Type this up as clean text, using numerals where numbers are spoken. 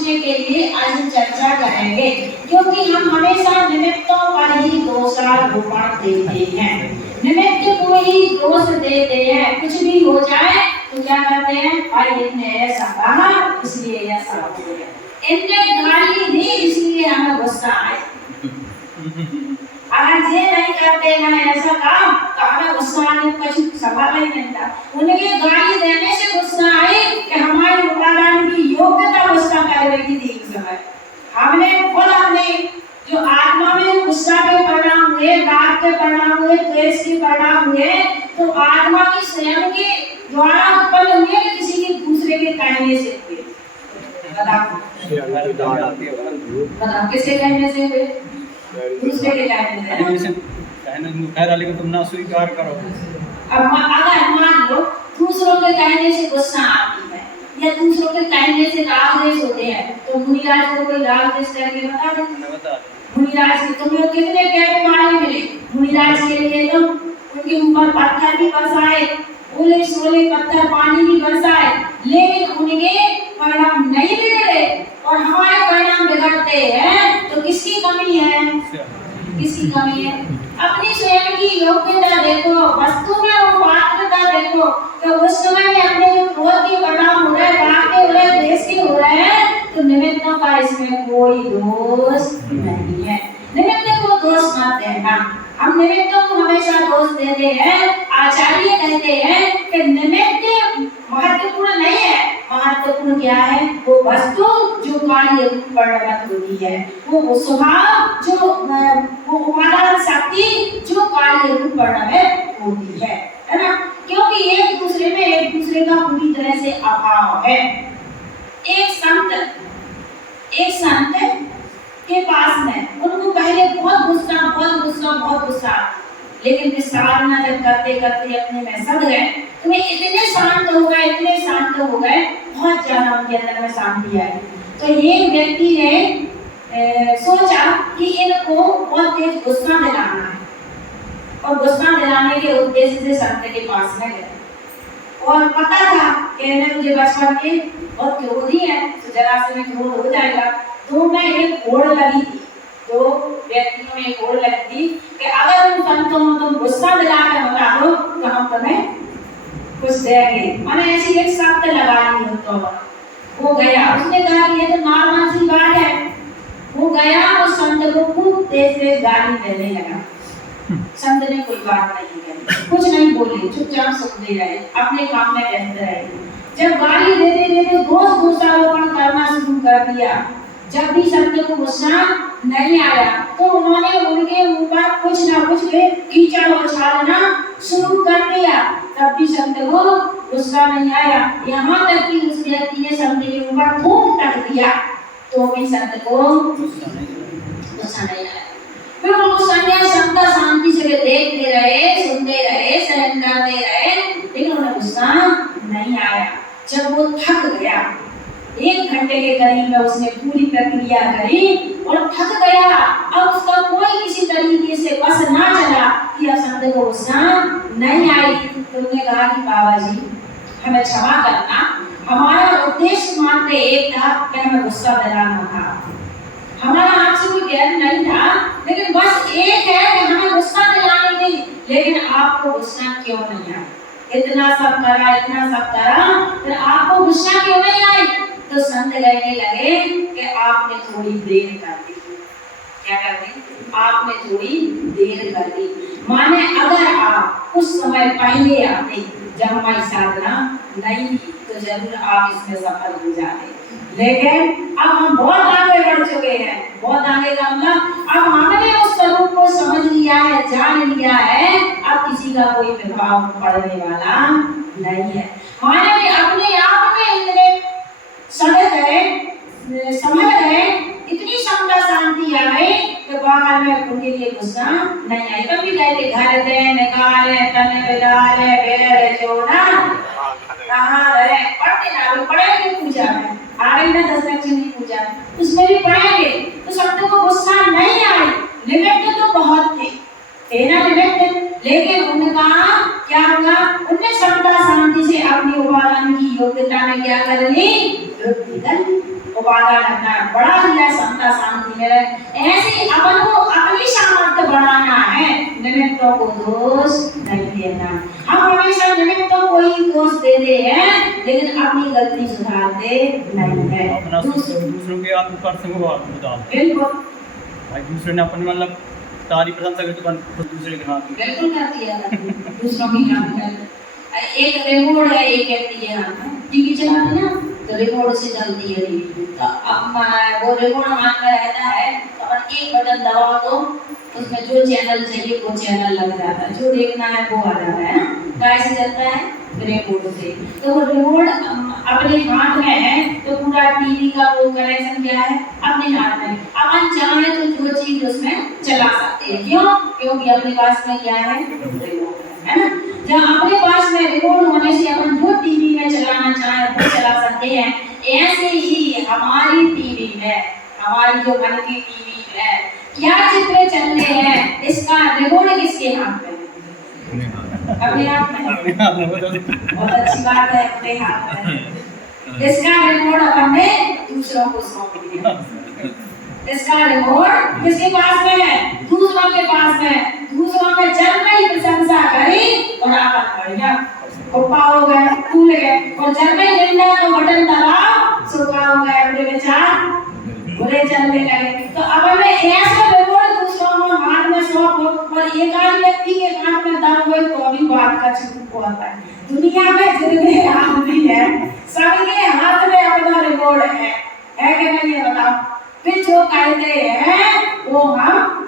पहुंचने के लिए आज हम चर्चा करेंगे, क्योंकि हम हमेशा निमित्तों पर ही दोषारोपण देते हैं, निमित्त को ही दोष देते हैं। कुछ भी हो जाए तो क्या करते हैं, भाई इनने ऐसा कहा इसलिए ऐसा हो गया, इनने गाली दी इसलिए हमें गुस्सा आया। अगर ये नहीं करते ना ऐसा काम तो हमें गुस्सा आने का कुछ सवाल ही नहीं था। उनके गाली देने से गुस्सा आई कि हमारी उपादान की योग्यता गुस्सा करने की थी। समय हमने खुद अपने जो आत्मा में गुस्सा के परिणाम हुए, राग के परिणाम हुए, द्वेष के परिणाम हुए, तो आत्मा की स्वयं के द्वारा उत्पन्न हुए कि किसी के दूसरे के कहने से हुए? बताओ किसके कहने से हुए? दूसरे के कहने से। लेकिन तुम ना स्वीकार करो। अब अगर मान लो दूसरों के कहने से गुस्सा आती है या दूसरों के कहने से राग द्वेष होते हैं, तो मुनिराज को कोई राग द्वेष करके बता दे। मुनिराज के तुम्हें कितने कहने वाले मिले, मुनिराज के लिए तो उनके ऊपर पत्थर भी बरसाए, ओले सोले पत्थर पानी भी बरसाए, लेकिन उनके परिणाम नहीं बिगड़े और हमारे परिणाम बिगड़ते हैं। तो किसकी कमी है? किसकी कमी है? अपनी स्वयं की योग्यता देखो, वस्तु में वो पात्रता देखो। तो उस समय में अपने जो क्रोध के परिणाम हो रहे हैं, राग के हो रहे हैं, द्वेष के हो रहे हैं, तो निमित्तों का इसमें कोई दोष नहीं है। निमित्त को दोष मत देना। हम निमित्तों को हमेशा दोष देते हैं। आचार्य कहते हैं कि निमित्त महत्वपूर्ण नहीं है, महत्वपूर्ण क्या है? वो वस्तु जो कार्य रूप परिणत होती है, वो स्वभाव जो वो उपादान शक्ति जो कार्य रूप परिणत होती है ना? क्योंकि एक दूसरे में एक दूसरे का पूरी तरह से अभाव है। एक संत के पास में उनको पहले बहुत गुस्सा, लेकिन विसारना जब करते करते अपने में सद गए, तो वे इतने शांत हो गए, बहुत ज्यादा उनके अंदर में शांति आई। तो ये व्यक्ति ने सोचा कि इनको बहुत तेज गुस्सा दिलाना है, और गुस्सा दिलाने के उद्देश्य से संत के पास में गए। और पता था कि मुझे बचपन के बहुत क्रोधी है, तो जरा से में क्रोध हो जाएगा। तो मैं एक होड़ लगी थी, तो व्यक्तियों में एक होड़ लगी थी कि अगर उन संतों को तुम गुस्सा दिला के बता दो तो हम तुम्हें कुछ देंगे। मैंने ऐसी एक शब्द लगा ली तो वो गया, उसने कहा कि ये तो नॉर्मल सी बात है। वो गया और संत को खूब तेज गाली देने लगा। संत ने कोई बात नहीं कही, कुछ नहीं बोले, चुपचाप सुनते रहे, अपने काम में व्यस्त रहे। जब गाली देते दोषारोपण करना शुरू कर दिया, जब भी संत को गुस्सा नहीं आया तो उन्होंने उनके ऊपर कुछ ना कुछ कीचड़ उछालना शुरू कर दिया। तब भी संत को गुस्सा नहीं आया, यहाँ तक कि उस व्यक्ति ने संत के ऊपर थूक तक दिया, तो भी संत को गुस्सा नहीं आया। फिर वो संत शांति से देखते रहे, सुनते रहे, सहन करते रहे, लेकिन उन्हें गुस्सा नहीं आया। जब वो थक गया, 1 घंटे के करीब में उसने पूरी प्रक्रिया करी और थक गया, अब उसका कोई किसी तरीके से बस ना चला कि अब संत को गुस्सा नहीं आई। तो उन्होंने कहा कि बाबा जी हमें क्षमा करना, हमारा उद्देश्य मात्र एक था कि हमें गुस्सा दिलाना था, हमारा आपसे कोई गैर नहीं था, लेकिन बस एक है कि हमें गुस्सा दिलाने की, लेकिन आपको गुस्सा क्यों नहीं आया? इतना सब करा, फिर आपको गुस्सा क्यों नहीं आई? तो संत कहने लगे कि आपने थोड़ी देर कर दी। क्या कर दी? आपने थोड़ी देर कर दी। माने अगर आप उस समय पहले आते जब हमारी साधना नहीं थी तो जरूर आप इसमें सफल हो जाते। लेकिन अब हम बहुत आगे बढ़ चुके हैं, बहुत आगे का मतलब अब हमने उस स्वरूप को समझ लिया है, जान लिया है, अब किसी का कोई प्रभाव पड़ने वाला नहीं है। माने कि अपने आप में इतने सड़क है, समझ है, इतनी समता शांति आ गई कि बाहर में उनके लिए गुस्सा नहीं आई। कभी कहते घर दे निकाले तने बिलाले बेरे जोड़ा कहाँ रहे, पढ़ते ना पढ़ेंगे पूजा में, आ रही ना 10 लक्ष्मी की पूजा उसमें भी पढ़ेंगे, तो सबको को गुस्सा नहीं आई। निमित्त तो बहुत थे ना निमित्त, लेकिन उनका क्या हुआ? उनने समता शांति से अपनी उपादान की योग्यता में क्या कर ली? वृद्धि कर, उपादान अपना बढ़ा दिया, समता शांति में रहे। ऐसे अपन को अपनी सामर्थ्य बढ़ाना है, निमित्तों को दोष नहीं देना। हम हमेशा निमित्तों को ही दोष देते हैं, लेकिन अपनी गलती सुधारते नहीं है। अपना दूसरों के आप ऊपर से वो डालते हैं। बिल्कुल भाई दूसरे ने अपन मतलब तारीफ प्रशंसा करते तो खुद दूसरे के हाथ में बिल्कुल करती है दूसरों की हाथ में। एक रिमोट है एक व्यक्ति के हाथ में, टीवी चलाते ना तो रिमोट से चलती है टीवी। तो अब वो रिमोट हाथ में रहता है तो अपन एक बटन दबाओ तो उसमें जो चैनल चाहिए वो चैनल लग जाता है, जो देखना है वो आ जाता है। कैसे चलता है? रिमोट से। तो वो रिमोट अपने हाथ में है तो पूरा टीवी का वो कनेक्शन क्या है? अपने हाथ में। अपन चाहे तो जो चीज उसमें चला सकते हैं। क्यों? क्योंकि अपने पास में क्या है? रिमोट है ना। जब अपने पास में रिमोट होने से अपन जो टीवी में चलाना चाहे वो चला सकते हैं। ऐसे ही हमारी टीवी में, हमारी जो मन की टीवी है, क्या चित्र चल रहे हैं इसका रिमोट किसके हाथ में? अपने हाथ में। बहुत अच्छी बात है, अपने हाथ में। इसका रिमोट अपन ने दूसरों को सौंप दिया। इसका रिमोट किसके पास में है? दूसरों के पास में। दूसरों में जब नहीं प्रशंसा करी और अपन बढ़िया कुप्पा हो गए, फूल गए, और जब नहीं निंदा तो बटन दबाओ सुखा हो गए, अपने विचार बुरे चलने लगे। तो अपन ने ऐसा रिमोट दूसरों को हाथ में सौंपो और एक आध व्यक्ति के हाथ में दम हुए तो अभी बात का छुप होता है। दुनिया में जितने आदमी है सबके हाथ में अपना रिमोट है कि नहीं? ये बताओ। फिर जो कहते हैं वो हम